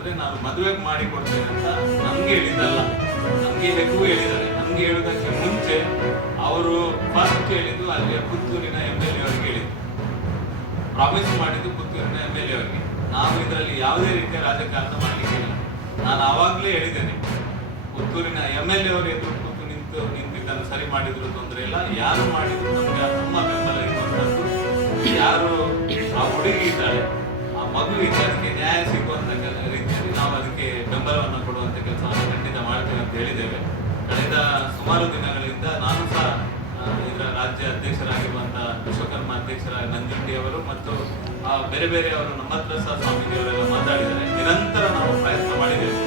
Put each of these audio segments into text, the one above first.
ಮಾಡಿದ್ರೆ ನಾನು ಮದುವೆ ಮಾಡಿ ಕೊಡ್ತೇನೆ ಅಂತ ನಮ್ಗೆ ಹೇಳಿದ್ದಲ್ಲ, ನಮ್ಗೆ ಹೆಗೂ ಹೇಳಿದ್ದಾರೆ. ನಮ್ಗೆ ಹೇಳೋದಕ್ಕೆ ಮುಂಚೆ ಅವರು ಫಸ್ಟ್ ಹೇಳಿದ್ದು ಅಲ್ಲಿ ಪುತ್ತೂರಿನ MLA ಅವರಿಗೆ ಹೇಳಿದ್ದು, ಪ್ರಾಮಿಸ್ ಮಾಡಿದ್ದು ಪುತ್ತೂರಿನ MLA ಅವರಿಗೆ. ನಾವು ಇದರಲ್ಲಿ ಯಾವುದೇ ರೀತಿಯ ರಾಜಕಾರಣ ಮಾಡಲಿಕ್ಕಿಲ್ಲ. ನಾನು ಆವಾಗಲೇ ಹೇಳಿದ್ದೇನೆ, ಪುತ್ತೂರಿನ MLA ಅವರು ಎದುರು ಕೂತು ನಿಂತಿದ್ದನ್ನು ಸರಿ ಮಾಡಿದ್ರು ತೊಂದರೆ ಇಲ್ಲ, ಯಾರು ಮಾಡಿದ್ರು ನಮ್ಗೆ ನಮ್ಮ ಬೆಂಬಲ ಇರುವಂತದ್ದು. ಯಾರು ಆ ಹುಡುಗಿ ಇದ್ದಾಳೆ, ಆ ಮಗು ಅದಕ್ಕೆ ನ್ಯಾಯ ಸಿಗುವಂತ ರೀತಿಯಲ್ಲಿ ನಾವು ಅದಕ್ಕೆ ಬೆಂಬಲವನ್ನು ಕೊಡುವಂತ ಕೆಲಸವನ್ನು ಖಂಡಿತ ಮಾಡ್ತೇವೆ ಅಂತ ಹೇಳಿದ್ದೇವೆ. ಕಳೆದ ಸುಮಾರು ದಿನಗಳಿಂದ ನಾನು ಸಹ ಇದರ ರಾಜ್ಯ ಅಧ್ಯಕ್ಷರಾಗಿರುವಂತಹ ವಿಶ್ವಕರ್ಮ ಅಧ್ಯಕ್ಷರ ನಂಜುಂಡಿ ಅವರು ಮತ್ತು ಬೇರೆ ಬೇರೆಯವರು ನಮ್ಮ ಹತ್ರ ಸಹ ಸ್ವಾಮೀಜಿಯವರೆಲ್ಲ ಮಾತಾಡಿದ್ದಾರೆ. ನಿರಂತರ ನಾವು ಪ್ರಯತ್ನ ಮಾಡಿದ್ದೇವೆ.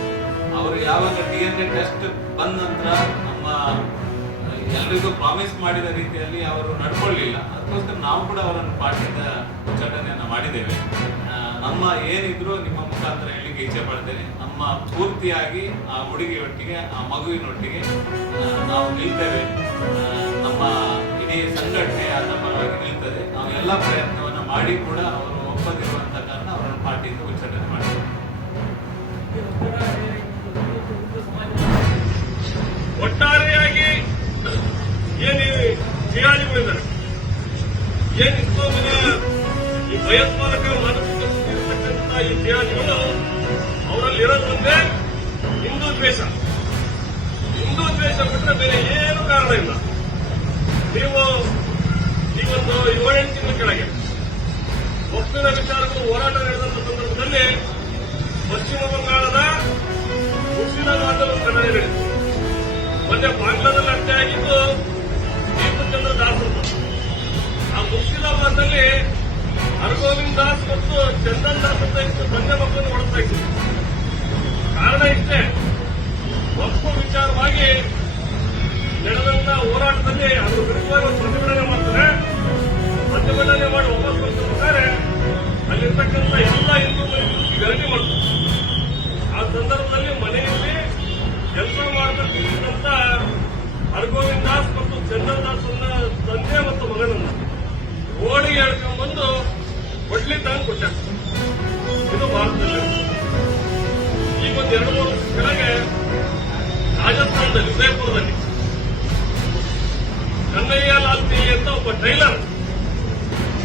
ಅವರು ಯಾವಾಗ DNA ಟೆಸ್ಟ್ ಬಂದ ನಂತರ ನಮ್ಮ ಎಲ್ರಿಗೂ ಪ್ರಾಮಿಸ್ ಮಾಡಿದ ರೀತಿಯಲ್ಲಿ ಅವರು ನಡ್ಕೊಳ್ಳಿಲ್ಲ. ಅದಕ್ಕೋಸ್ಕರ ನಾವು ಕೂಡ ಅವರನ್ನು ಪಾರ್ಟಿಯಿಂದ ಉಚ್ಚಾಟನೆಯನ್ನು ಮಾಡಿದ್ದೇವೆ. ನಮ್ಮ ಏನಿದ್ರು ನಿಮ್ಮ ಮುಖಾಂತರ ಹೇಳಲಿಕ್ಕೆ ಇಚ್ಛೆ ಪಡ್ತೇನೆ, ನಮ್ಮ ಪೂರ್ತಿಯಾಗಿ ಆ ಹುಡುಗಿಯೊಟ್ಟಿಗೆ ಆ ಮಗುವಿನೊಟ್ಟಿಗೆ ನಾವು ನಿಲ್ತೇವೆ. ನಮ್ಮ ಇಡೀ ಸಂಘಟನೆ ಅದರ ಪರವಾಗಿ ನಿಲ್ತದೆ. ನಾವು ಎಲ್ಲ ಪ್ರಯತ್ನವನ್ನು ಮಾಡಿ ಕೂಡ ಅವರು ಒಪ್ಪದಿರುವಂತ ಕಾರಣ ಅವರನ್ನು ಪಾರ್ಟಿಯಿಂದ ಉಚ್ಚಾಟನೆ ಮಾಡಿದ್ದೇವೆ. ಒಟ್ಟಾರೆಯಾಗಿ ಏನು ಜಿಯಾದಿಗಳಿದ್ದಾರೆ, ಏನಿತ್ತು ಈ ಭಯೋತ್ಪಾದಕ ಮಾನಸಿಕತಕ್ಕಂಥ ಈ ಜಿಯಾದಿಗಳು ಅವರಲ್ಲಿರೋದು ಒಂದೇ ಹಿಂದೂ ದ್ವೇಷ. ಹಿಂದೂ ದ್ವೇಷ ಬಿಟ್ಟರೆ ಬೇರೆ ಏನು ಕಾರಣ ಇಲ್ಲ. ನೀವು ಈ ಒಂದು 7-8 ತಿಂಗಳ ಕೆಳಗೆ ಒಪ್ಪಿನ ವಿಚಾರಗಳು ಹೋರಾಟ ನಡೆದಂತ ಸಂದರ್ಭದಲ್ಲಿ ಪಶ್ಚಿಮ ಬಂಗಾಳದ ಮುರ್ಷಿದಾಬಾದ್ ಕನ್ನಡ ನಡೆಯಿತು. ಮತ್ತೆ ಬಾಂಗ್ಲಾದಲ್ಲಿ ಅಷ್ಟೇ ಆಗಿದ್ದು ದೀಪಚಂದ್ರ ದಾಸ್ ಅಂತ. ಆ ಮುರ್ಷಿದಾಬಾದ್ನಲ್ಲಿ ಹರಗೋವಿಂದ್ ದಾಸ್ ಮತ್ತು ಚಂದನ್ ದಾಸ್ ಅಂತ ಇಷ್ಟು ತಂದೆ ಮಕ್ಕಳನ್ನು ಹೊಡೆಸ್ತಾ ಇತ್ತು. ಕಾರಣ ಇಷ್ಟೇ, ವಕ್ಫ್ ವಿಚಾರವಾಗಿ ನಡೆದಂತ ಹೋರಾಟದಲ್ಲಿ ಅದರ ವಿರುದ್ಧವಾಗಿ ಪ್ರತಿಭಟನೆ ಮಾಡ್ತಾರೆ. ಪ್ರತಿಭಟನೆ ಮಾಡಿ ವಾಪಸ್ ಬರ್ತಿರ್ಬೇಕಾದ್ರೆ ಅಲ್ಲಿರ್ತಕ್ಕಂಥ ಎಲ್ಲ ಹಿಂದೂ ಗರಡಿ ಮಾಡ್ತಾರೆ. ಆ ಸಂದರ್ಭದಲ್ಲಿ ಮನೆಯಲ್ಲಿ ಕೆಲಸ ಮಾಡಬೇಕಿದ್ದಂತ ಹರಗೋವಿಂದ್ ದಾಸ್ ಮತ್ತು ಚಂದನ್ ದಾಸ್ ತಂದೆ ಮತ್ತು ಮಗನನ್ನ ಓಡಿ ಹೇಳ್ಕೊಂಡ್ಬಂದು ಒಡ್ಲಿ ತಂದು ಕೊಟ್ಟ. ಇದು ಭಾರತದಲ್ಲಿ. ಈಗ ಒಂದು 2-3 ವರ್ಷ ಕೆಳಗೆ ರಾಜಸ್ಥಾನದಲ್ಲಿ ಉದಯಪುರದಲ್ಲಿ ಕನ್ನಯ್ಯ ಲಾಲ್ ತಿ ಅಂತ ಒಬ್ಬ ಟೈಲರ್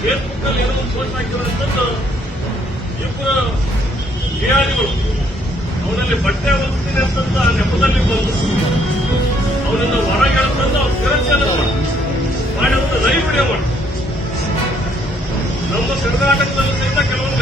ಫೇಸ್ಬುಕ್ ಅಲ್ಲಿ ಏನೋ ಒಂದು ಪೋಸ್ಟ್ ಹಾಕಿರುವಂತದ್ದು, ಇಬ್ಬರು ಜಿಯಾದಿಗಳು ಅವನಲ್ಲಿ ಬಟ್ಟೆ ಹೊಲಿಸ್ತೀನಿ ಅಂತಂದ ನೆಪದಲ್ಲಿ ಬಂದು ಅವನನ್ನ ಹೊರಗೆ ಎಳ್ತಂದು ಅವ್ರು ತಿರಸ್ಕಾರ ಮಾಡಿದಂತ ಲೈವ್ ವಿಡಿಯೋ ಮಾಡಿ ನಮ್ಮ ಕರ್ನಾಟಕದಲ್ಲಿ ಸಹಿತ ಕೆಲವೊಂದು